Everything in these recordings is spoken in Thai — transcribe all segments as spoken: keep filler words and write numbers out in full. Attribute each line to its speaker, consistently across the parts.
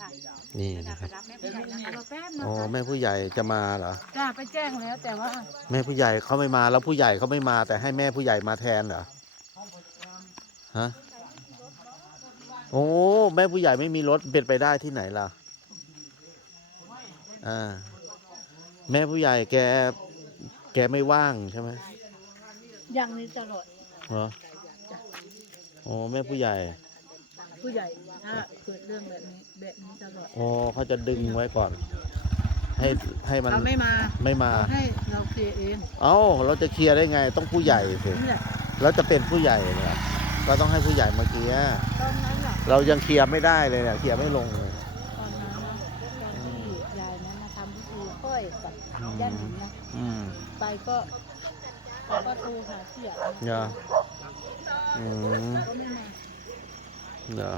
Speaker 1: ค่ะ
Speaker 2: นี่
Speaker 1: จะ
Speaker 2: นะค
Speaker 1: ไป
Speaker 2: รับ
Speaker 1: รับแม่ผู้ใหญ่นะคะรอแป๊บนะ
Speaker 2: อ๋อ
Speaker 1: คะ
Speaker 2: แม่ผู้ใหญ่จะมาเหรอ
Speaker 1: จ้าไปแจ้งแล้วแต่ว่า
Speaker 2: แม่ผู้ใหญ่เขาไม่มาแล้วผู้ใหญ่เขาไม่มาแต่ให้แม่ผู้ใหญ่มาแทนเหรอฮะโอ้แม่ผู้ใหญ่ไม่มีรถเป็นไปได้ที่ไหนล่ะอ่าแม่ผู้ใหญ่แกแกไม่ว่างใช่ไหม
Speaker 1: อย่างนี้ตลอด
Speaker 2: เหรอโอ้แม่ผู้ใหญ่
Speaker 1: ผู้ใหญ่ถ้าเกิดเรื่องแบบนี้แบบนี้ตลอด
Speaker 2: โอ้เขาจะดึงไว้ก่อน ให้ให้มัน
Speaker 1: เขาไม่มา
Speaker 2: ไม่มา
Speaker 1: เขาให้เราเคลียร์เอง
Speaker 2: เอ้าเราจะเคลียร์ได้ไงต้องผู้ใหญ่สิ
Speaker 1: นี่แหละ
Speaker 2: แล้วจะเป็นผู้ใหญ่เนี่ยก็ต้องให้ผู้ใหญ่มาเคลียร์
Speaker 1: ตอนนั้นแหละ
Speaker 2: เรายังเคลียร์ไม่ได้เลยเนี่ยเคลียร์ไม่ลงเลย
Speaker 1: ตอนนั้นนะตอนที่ยายนั้นมาทำพิธีค่อยกับย่าหนิงนะ
Speaker 2: อืม
Speaker 1: ไปก็เขาก็โทรหาเสี่ย
Speaker 2: เหรออืม
Speaker 1: ก็ไม่มา
Speaker 2: เหรอ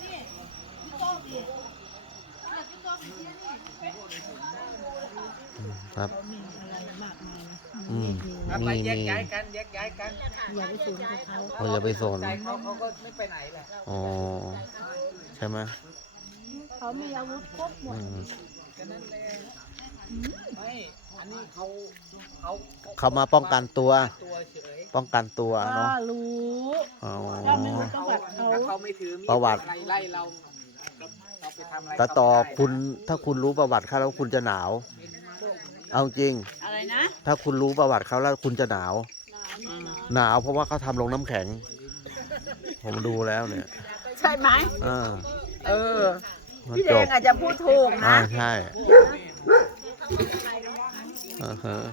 Speaker 2: ครับ
Speaker 1: เขามีอะไรมากมายนะ
Speaker 2: อืม
Speaker 3: เอา
Speaker 2: มี
Speaker 3: ไปแยก
Speaker 2: มี
Speaker 3: ย้ายกันแยกย้ายกัน
Speaker 1: อย่าไปสนกับเขา
Speaker 2: เขาอย่าไปสน
Speaker 3: ใจเขาเขาก็ไม่ไปไหนแหละ
Speaker 2: อ๋อใช่ไหม
Speaker 1: เขามีอาวุธครบหม
Speaker 2: อื
Speaker 1: ด
Speaker 2: ม
Speaker 3: ก็นั่นแหละไม่อันนี้เขาเขา
Speaker 2: เขามาป้องกันตัว
Speaker 3: ตัวเฉย
Speaker 2: ป้องกันตัว
Speaker 1: ป้า
Speaker 2: เนาะ
Speaker 1: รู้
Speaker 2: อ๋อ
Speaker 1: ถ้าไม่รู้ประวัติเขา
Speaker 3: ถ้าเขาไม่ถือมีด
Speaker 2: ประวัติ
Speaker 3: อะไรไล่เราเราไปทำอะไร
Speaker 2: แต่ต่อ
Speaker 3: เขาไม่ได้
Speaker 2: คุณถ้าคุณรู้ประวัติเขาแล้วคุณจะหนาว เอาจริง
Speaker 1: อะไรนะ
Speaker 2: ถ้าคุณรู้ประวัติเขาแล้วคุณจะหนาว หนาวเพราะว่าเขาทำลงน้ำแข็ง ผมดูแล้วเนี่ย
Speaker 4: ใช่ไหม
Speaker 2: อ่า
Speaker 4: เออ
Speaker 2: มัน
Speaker 4: พี่แด
Speaker 2: จ
Speaker 4: ง
Speaker 2: บ
Speaker 4: อาจจะพูดถูก
Speaker 2: อ่า
Speaker 4: นะ
Speaker 2: ใช่อ่าฮะ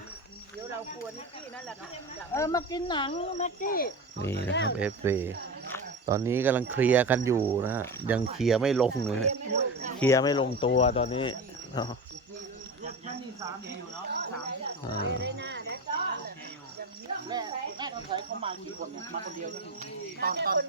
Speaker 1: เออมากินหนังแม็กกี้
Speaker 2: นี่นะครับเอฟซีตอนนี้กำลังเคลียร์กันอยู่นะฮะยังเคลียร์ไม่ลงเลยนะเคลียร์ไม่ลงตัวตอนนี้เนาะอ่า
Speaker 3: แม่แม่ทำสายเขามากี่คนเนี่ยมาคนเดียวใช่ไหมตอนตอน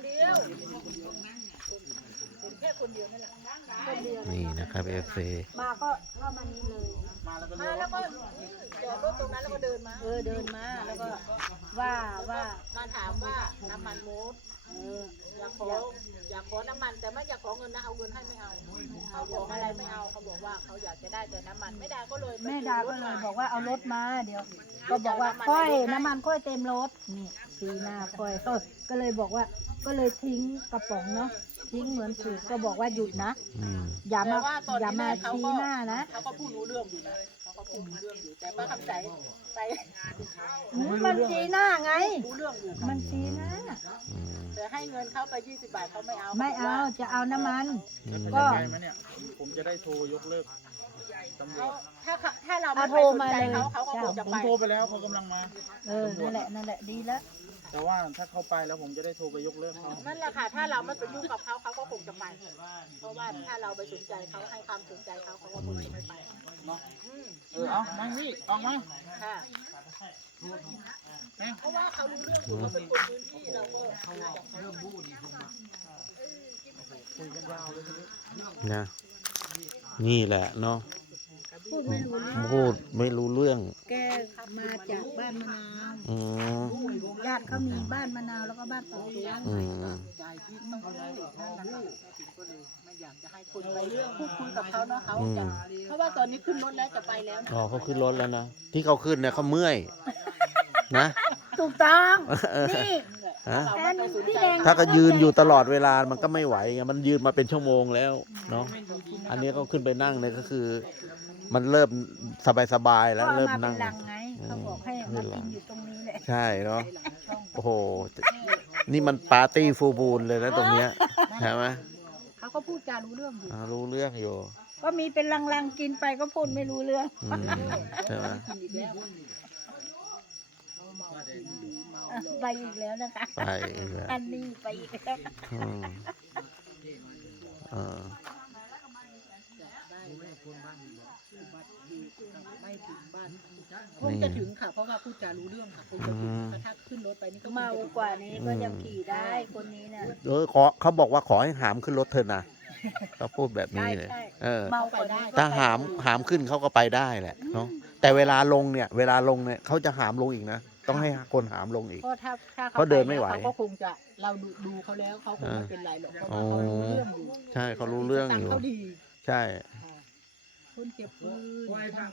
Speaker 2: นี่นะครับเอฟซี
Speaker 1: มาก็เข้ามานี้เลย
Speaker 3: มาแล้วก็
Speaker 1: มา
Speaker 3: เลี้ยว
Speaker 1: แล้วก็จอดรถตรงนั้นแล้วก็เดินมา เออเดินมาแล้วก็ว่าว่ามาถามว่าน้ำมันมดเอออยากขออยากขอน้ำมันแต่ไม่อยากขอเงินนะเอาเงินให้ไม่เอาเขาบอกอะไรไม่เอาเขาบอกว่าเขาอยากจะได้แต่น้ำมันแม่ดาก็เลยแม่ดาก็เลยบอกว่าเอารถมาเดี๋ยว ก็บอกว่าค่อยน้ำมันค่อยเต็มรถนี่สีหน้าค่อยก็ก็เลยบอกว่าก็เลยทิ้งกระป๋องเนาะทิ้งเหมือนถูกก็บอกว่าหยุดนะ
Speaker 2: อืม
Speaker 1: อย่ามาอย่ามาชี้หน้านะ
Speaker 3: เขาก็พูดรู้เรื่องอยู่นะเขาก็พูดรู้เรื่องอยู่แต่ป้าคำใจไป
Speaker 1: อืมมันชี้หน้าไง
Speaker 3: รู้เรื่องอยู่
Speaker 1: มันชี้หน้า
Speaker 2: อืม
Speaker 3: แต่ให้เงินเขาไปยี่สิบบาทเขาไม่เอา
Speaker 1: ไม่เอาจะเอาน้ำมัน
Speaker 2: อืม
Speaker 1: ก็
Speaker 5: ได้ไหมเนี่ย ผมจะได้โทรยกเลิกตำรวจ
Speaker 3: ถ้าเขาถ้าเรา
Speaker 1: เอา
Speaker 3: ไม่
Speaker 1: โท
Speaker 3: ไป
Speaker 1: ร
Speaker 3: สน
Speaker 1: มา
Speaker 3: ใจ
Speaker 1: เลย
Speaker 3: เขาเขาก็คงจะ
Speaker 5: ผม
Speaker 3: ไป
Speaker 5: โทรไปแล้วเขากำลังมา
Speaker 1: เออนั่นแหละนั่นแหละดีแล้ว
Speaker 5: แต่ว่าถ้าเขาไปแล้วผมจะได้โทรไปยกเลิกเขา
Speaker 3: นั่นแหละค่ะ ถ้าเราไม่ไปยุ่งกับเขาเขาก็คงจะไป เพราะว่าถ้าเราไปสนใจเขาให้ความสนใจเขาเขาก็คงจะไม่ไปเนาะอืม
Speaker 5: เออ เอามาพี่ออกมา
Speaker 3: ค่ะเพราะว่าเขารู้เรื่องอยู่เขาเป็นคนพื้นที่เราก็รู้จักเขาเรื่องบูด
Speaker 2: นะ นี่แหละเนาะ
Speaker 1: พูดไม่รู้เรื่อง
Speaker 2: พูดไม่รู้เรื่อง
Speaker 1: แกมาจากบ้านมะนาว
Speaker 2: อืม
Speaker 1: ญาติเขามีบ้านมะนาวแล้วก็บ้านปู่เลี้ยง
Speaker 2: อืม
Speaker 3: ใจที่ต้องได้นั่นแหละค่ะถึงก็เลยไม่อยากจะให้คนไปเรื่องพูดคุยกับเขาเนาะเขาจะเพราะว่าตอนนี้ขึ้นรถแล้วจะไปแล้วนะ
Speaker 2: อ๋อเขาขึ้นรถแล้วนะ ที่เขาขึ้นเนี่ยเขาเมื่อย นะ
Speaker 1: ถูกต้อง
Speaker 2: เออ
Speaker 1: นี่
Speaker 2: ฮะ
Speaker 3: เราไม่ไปสนใจ
Speaker 2: ถ้าก็ยืนอยู่ตลอดเวลามันก็ไม่ไหวไงมันยืนมาเป็นชั่วโมงแล้วเนาะอันนี้ก็ขึ้นไปนั่งเนี่ยก็คือ มันเริ่มสบายๆแล้ว
Speaker 1: ก็เอา
Speaker 2: เริ่ม
Speaker 1: มาเป็
Speaker 2: นั่
Speaker 1: น
Speaker 2: ง
Speaker 1: ลังไงเขาบอกให้มากินอยู่ตรงนี้แหละ
Speaker 2: ใช่เนาะโอ้โหนี่มันปาร์ตี้ฟูลบูนเลยนะตรงเนี้ยใช่ไหม
Speaker 1: เขาก็พูดจารู้เรื่องอยู่
Speaker 2: อ่ารู้เรื่องอยู่
Speaker 1: ก็มีเป็นลังๆกินไปก็พูดไม่รู้เรื่อง
Speaker 2: อืมใช่ไหม
Speaker 1: ไปอีกแล้วนะคะ
Speaker 2: ไปอีกแล้ว
Speaker 1: อันนี้ไปอีกแล้ว
Speaker 2: อืมเออ
Speaker 3: ไม่ถึงบ้านคงจะถึงค่ะ เพราะว่าพูดจารู้เรื่องค่ะคงจะถึงกระทักขึ้นรถไปนี่ก็คง
Speaker 1: เมา
Speaker 3: จะถึง
Speaker 1: กว่านี้ก็ยังขี่ได้คนนี้น่ะ
Speaker 2: เออขอเขาบอกว่าขอให้หามขึ้นรถเธอนะเขาพูดแบบนี้เลย
Speaker 1: ใช่
Speaker 2: เออ
Speaker 1: เมากว่านี้ก็
Speaker 2: ถ้า
Speaker 1: ไป
Speaker 2: หามหามขึ้นเขาก็ไปได้แหละเนาะแต่เวลาลงเนี่ย เวลาลงเนี่ยเขาจะหามลงอีกนะต้องให้คนหามลงอีก
Speaker 3: เพราะถ้าถ้า
Speaker 2: เขาเดินไม่ไหว
Speaker 3: เขาก็คงจะเราดูดูเขาแล้วเขาคงไม่เป็นไรหรอกเพราะว่าเขารู้เรื่องอยู่
Speaker 2: ใช่เขารู้เรื่อง
Speaker 3: ตัง
Speaker 2: อยู่
Speaker 3: เขาดี
Speaker 2: ใใช่
Speaker 3: คนเจ็บปืน
Speaker 2: โอ้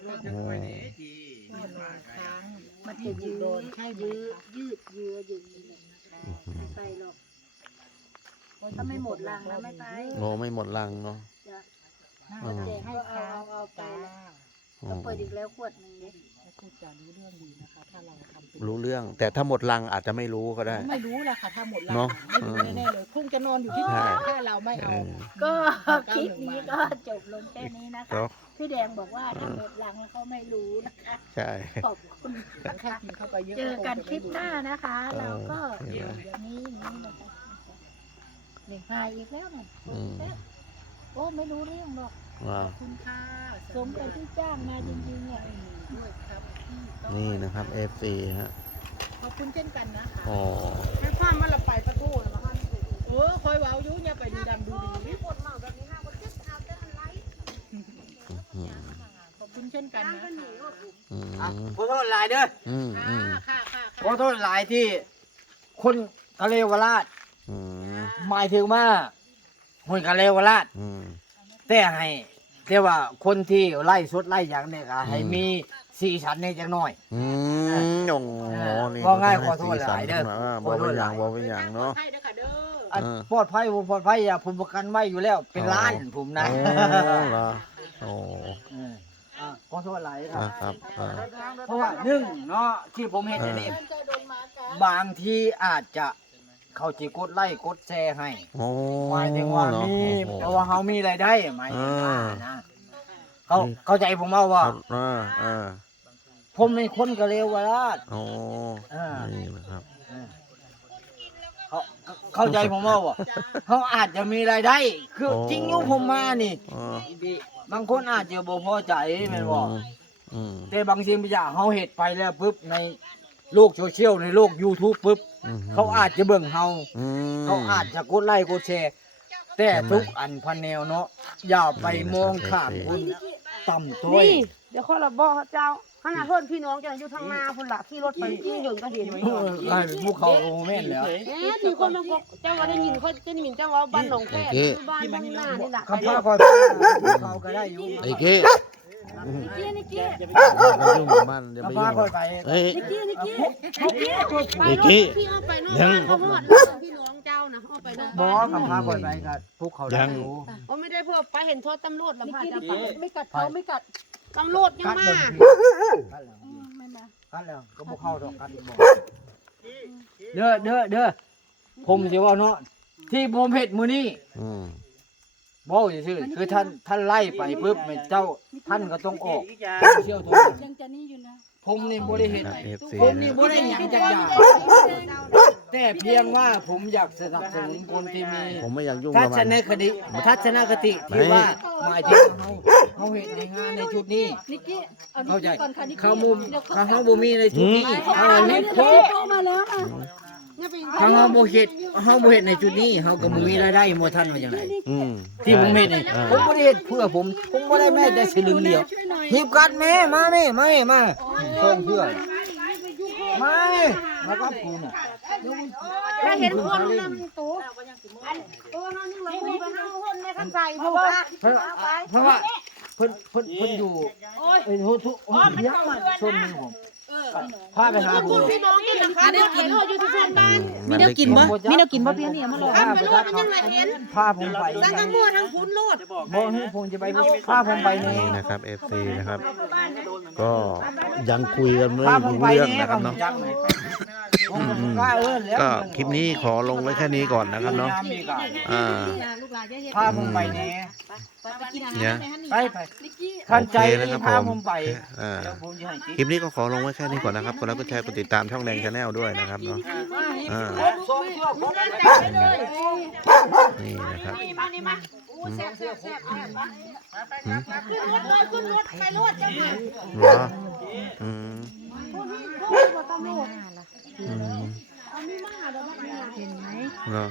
Speaker 3: ค้างมันจะยืดใช่ยืดยืดเยื้ออยู่นี่แหละไม่ไปหรอกถ้าไม่หมดรังแล้วไม่ไป
Speaker 2: โหไม่หมดรังเนาะ
Speaker 3: จะ
Speaker 2: อืม
Speaker 3: แจกให้เขาเอาไปก็เปิดอีกแล้วขวดหนึ่งเนี่ย
Speaker 1: พูดจารู้เรื่องดีนะคะถ้าเราทำเป็น
Speaker 2: รู้เรื่อง แต่ถ้าหมดรังอาจจะไม่รู้ก็ได้
Speaker 1: ไม่รู้ละค่ะถ้าหมดแล้ว
Speaker 2: เนอะ
Speaker 1: ไม่รู้แน่ๆเลยคงจะนอนอยู่ที่นี่
Speaker 2: ใช่
Speaker 1: ถ้าเราไม่
Speaker 2: เอ
Speaker 1: เอา
Speaker 2: อ
Speaker 3: ก็คลิปนี้ก็จบลงแค่นี้นะคะ
Speaker 2: ก็
Speaker 3: พี่แดงบอกว่าถ้าหมดรังแล้วเขาไม่รู้นะคะ
Speaker 2: ใช่
Speaker 3: ขอบคุณ
Speaker 1: ถ้ากินเข้าไปเยอะ
Speaker 3: เจอกันคลิปหน้านะคะ
Speaker 2: เออ
Speaker 3: เราก็
Speaker 2: เห็นไหม
Speaker 3: อย่างนี้นี้นะคะเด็กหายอีกแล้วเนี่ย
Speaker 2: อืม
Speaker 3: โอ้ไม่รู้เรื่องหรอก
Speaker 2: ว้า
Speaker 3: ขอบคุณค่ะสมกับที่จ้างมาจริงๆเนี่ย
Speaker 1: ด้วยครับที่ต้อง
Speaker 2: นี่นะครับ เอฟ ซี ฮะ
Speaker 1: ขอบคุณเช่นกันนะคะ
Speaker 2: อ๋อ
Speaker 1: ให้ความว่าเราไปประตูแล้วมาเออคอยเว้าอยู่เนี่ยไปดูดำดูดี
Speaker 2: อืม
Speaker 1: ขอบคุณเช่นกันนะคะ
Speaker 2: อืม
Speaker 4: อ่ะขอโทษหลายเด้อ
Speaker 2: อืมอืม
Speaker 1: ค่ะค่ะ
Speaker 4: ขอโทษหลายที่คนกะเลวราช
Speaker 2: อืม
Speaker 4: หมายถึงว่าคนกะเลวราช
Speaker 2: อืม
Speaker 4: แต่ให้แต่ว่าคนที่ไล่สดไล่อย่างเนี่ยก็ให้
Speaker 2: อืม
Speaker 4: มีสีสันในจังน้อย
Speaker 2: อืมโอ้โหนี่
Speaker 4: ว่าง่าย
Speaker 2: ก็
Speaker 4: ขอโทษ
Speaker 2: ให้สีสัน
Speaker 4: หลายเด้อ
Speaker 2: ขึ้นมาว่า
Speaker 4: ข
Speaker 2: บ
Speaker 4: อ
Speaker 2: อก
Speaker 4: โท
Speaker 2: เป็
Speaker 4: ษ
Speaker 2: นอย่าง
Speaker 4: หลาย
Speaker 2: บอกเป็นอย่างเนาะ
Speaker 1: ให้ด้วยค่ะเด้อ
Speaker 4: อัน
Speaker 2: เออ
Speaker 4: ปลอดภัยบ่ปลอดภัยอย่าผมประกันไว้อยู่แล้ว เป็น
Speaker 2: อ๋อ
Speaker 4: ล้านผมนะ
Speaker 2: โอ้เหรอโอ้
Speaker 4: เอออ่ะขอโทษหลายค
Speaker 2: อ่ะ
Speaker 4: รับ
Speaker 2: ครับอ่า
Speaker 4: เพราะว่าหนึ่งเนาะที่ผมเห็นอันนี้
Speaker 1: เจอโดนมากัน
Speaker 4: บางทีอาจจะเขาจีกดไล่กดแชร์ให้
Speaker 2: โอ้
Speaker 4: หมายถึงว่า
Speaker 2: เหรอ
Speaker 4: มี
Speaker 2: โอ้โห
Speaker 4: เพราะว่าเขามีรายได้หมายถึงว่า
Speaker 2: อ่า
Speaker 4: นะเขาเข้าใจผมเอาว่า
Speaker 2: ครับอ่าอ่า
Speaker 4: ผมเป็นคนกะเลวราช
Speaker 2: โอ้
Speaker 4: อ่า
Speaker 2: นี่นะครับ
Speaker 4: เขาเข้าใจผมเอาว่าเขาอาจจะมีรายได้ คือ
Speaker 2: โอ้
Speaker 4: จริงอยุผมมานี่
Speaker 2: อ๋อบ
Speaker 4: างคนอาจจะบ่พอใจแม่นบอก
Speaker 2: อืม
Speaker 4: แต่บางสิ่งบางอย่างเขาเห็ดไปแล้วปุ๊บในโลกโซเชียลในโลก YouTube ปุ๊บ
Speaker 2: อืม
Speaker 4: เขาอาจจะเบิ่งเฮา
Speaker 2: อืม
Speaker 4: เขาอาจจะกดไลค์กดแชร์ แต่ทุกอันพันแนวเนาะอย่าไปมองข้ามคนต่ำต้อย
Speaker 6: นี่เดี๋ยวคนละบอกเจ้าขนาดเพื่อนพี่น้องจะอยู่ทางนาพุ่นละขี่รถไปขี่ยนต์ก็เห็น
Speaker 4: เออไล่ภูเขาโอแม่นแล้ว
Speaker 6: แหมมีคนมาบอกเจ้าว่าได้ยินเขาจะได้ยินเจ้าว่าบ้านหนองแค่อยู่บ้านทางหน้านี่แหละ
Speaker 4: คำพาคอยเขาก็ได้อยู่
Speaker 2: ไอ้เก้
Speaker 6: นิกกี้นิกกี้
Speaker 2: อย่าไปยุ่งกับมันอย่าไป
Speaker 4: คำ
Speaker 2: ยุ่
Speaker 4: พาง คอยไป
Speaker 2: เฮ้ย
Speaker 6: นิกกี้นิกกี้นิกกี้ไป
Speaker 2: ไอ้
Speaker 6: รถ
Speaker 2: กี้
Speaker 6: พี่เอาไปนอก
Speaker 2: ยัง
Speaker 6: บ้านเขาหอดแล้วพี่น้องเจ้านะเอาไปนอก
Speaker 4: บอ
Speaker 6: บ้าน
Speaker 4: คำพาคอยไปกับพวกเขาได้อยู่
Speaker 6: โอ้ไม่ได้เพื่อไปเห็นโทษตำรวจแล้วพาจะไป
Speaker 3: ไม่กัดเขาไม่กัด
Speaker 6: ตำรวจยัง
Speaker 4: กัด
Speaker 6: มา
Speaker 4: เบิ่งพี่กัดแล้ว
Speaker 3: ไม่มา
Speaker 4: กัดแล้วก็บ่เข้าดอกกัดบ่เด้อเด้อเด้อผมสิว่าเนาะที่ผมเฮ็ดมื้อนี้
Speaker 2: อืม
Speaker 4: บ่ซื่อๆคือท่านท่านไล่ไปปุ๊บแม่นเจ้าท่านก็ต้องออกเชี่ยวโทษ
Speaker 3: ยังจะนี่อยู่นะ
Speaker 4: ผมนี่บ่ได้เฮ็ด
Speaker 2: ครับ เอฟ ซี
Speaker 4: ผมนี่
Speaker 2: นะ
Speaker 4: บ่ได้หยังจักอย่างแต่เพียงว่าผมอยากสนับสนุนคนที่มี
Speaker 2: ผมไม่อยากยุ่ง
Speaker 4: ทั
Speaker 2: กับมั
Speaker 4: ศ
Speaker 2: น
Speaker 4: นคติทัศนคติที่ว่าหมายถึงเฮาเฮาเฮ็ดในงานในชุดนี้
Speaker 3: นิกกี้เอานิ
Speaker 4: เข้าก ใจ
Speaker 3: กี้ก่อนค่ะนิกกี้
Speaker 4: เขาบ่เขาเฮาบ่มีในชุดนี้เฮาเฮ็ดครบ
Speaker 3: โตมาแล้วอ่ะ
Speaker 6: เนี่ยไป
Speaker 4: ถ้าเฮาบ่เฮ็ดเฮาบ่เฮ็ดในชุดนี้เฮาก็บ่มีรายได้บ่ทันว่าจังได
Speaker 2: อืม
Speaker 4: ที่ผมเฮ็ดนี่
Speaker 2: อ่า
Speaker 4: ผมบ่ได้เฮ็ดเพื่อผม ผมบ่ได้แม้แต่สลึงเดียวหีบกัดแม่มาแม่มาแม่มาส่งเพื่อนมาแม่มากับกูน่ะ
Speaker 6: ถ้าเห็นคนนำตู้อันตัวนั้นยังหลงไปห้าคนในข้างใส่เพราะว่า
Speaker 4: เพราะเพราะว่าเพิ่นเพิ่นเพิ่นอยู่เอ้ยโหทุกเฮียชนมือผมพาไปหาผู้
Speaker 6: พี่น้องนี่นะคะได้กินอยู่ที่ชนบ้าน
Speaker 2: มีแนวกินบ่
Speaker 3: มีแนวกินบ่เพี้ยนเนี่ยมาลอง
Speaker 6: ทำไปโลดมันยังไรเห็น
Speaker 4: พาผมไป
Speaker 6: สั่งทั้งมั่วทั้งพุ้นโลด
Speaker 4: บ่ให้ผมจะไปพาผมไปนี่
Speaker 2: นี่นะครับ เอฟ ซี นะครับ ก็ยังคุยกันไม่
Speaker 4: พาผม
Speaker 2: รู้
Speaker 4: ไป
Speaker 2: เรื่อง
Speaker 4: นี่
Speaker 2: นะครับ
Speaker 4: ผม
Speaker 2: เนาะ
Speaker 4: จักเลยผมก็กล้าเอิ้นแล้ว
Speaker 2: ก็คลิปนี้ขอลงไว้แค่นี้ก่อนนะครับเนาะ อ่า
Speaker 3: ลูกหลานจะเฮ็ด
Speaker 4: พาผมไปนี่
Speaker 3: ไปกินอาหาร
Speaker 2: เนี่ย
Speaker 3: ในฮันนี่
Speaker 4: ไปไป
Speaker 3: นิกกี้
Speaker 4: ท่านใจ
Speaker 2: โอเคนะ
Speaker 4: ที่
Speaker 2: ครับ
Speaker 4: พา
Speaker 2: ผม
Speaker 4: ผมไป
Speaker 2: อ่า
Speaker 4: เดี๋ยวผมจะให้
Speaker 2: คลิปนี้ก็ขอลงไว้แค่นี้ก่อนนะครับกดไลค์กดแชร์กดติดตามช่องแดงชาแนลด้วยนะครับเนาะ อ่า
Speaker 4: ส่งเสื้อผม
Speaker 2: นี่นะครับ
Speaker 6: นี่มานี่มาอู้แซ่บแซ่บแซ่บแซ่บ
Speaker 2: หืม
Speaker 6: ขึ้นรถเลยขึ้นรถไปรถจังเลย
Speaker 2: เหรออืม
Speaker 6: พูดพูดว่าตำรวจ
Speaker 2: อืม
Speaker 6: เห็นไหม
Speaker 2: เหรอ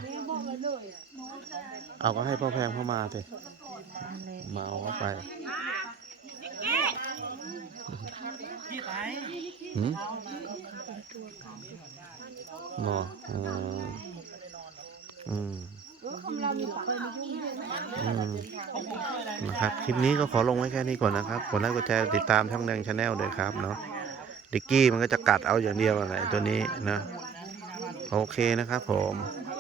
Speaker 2: เอาก็ให้พ่อแพงเข้ามาสิมาเอาเข้าไปหืมหรออืมอืม
Speaker 6: คำเรามีปาก
Speaker 2: อืมนะครับคลิปนี้ก็ขอลงไว้แค่นี้ก่อนนะครับกดไลค์กดแชร์ติดตามช่องแดงชาแนลด้วยครับเนาะดิกกี้มันก็จะกัดเอาอย่างเดียวอะไรตัวนี้นะโอเคนะครับผม
Speaker 3: เ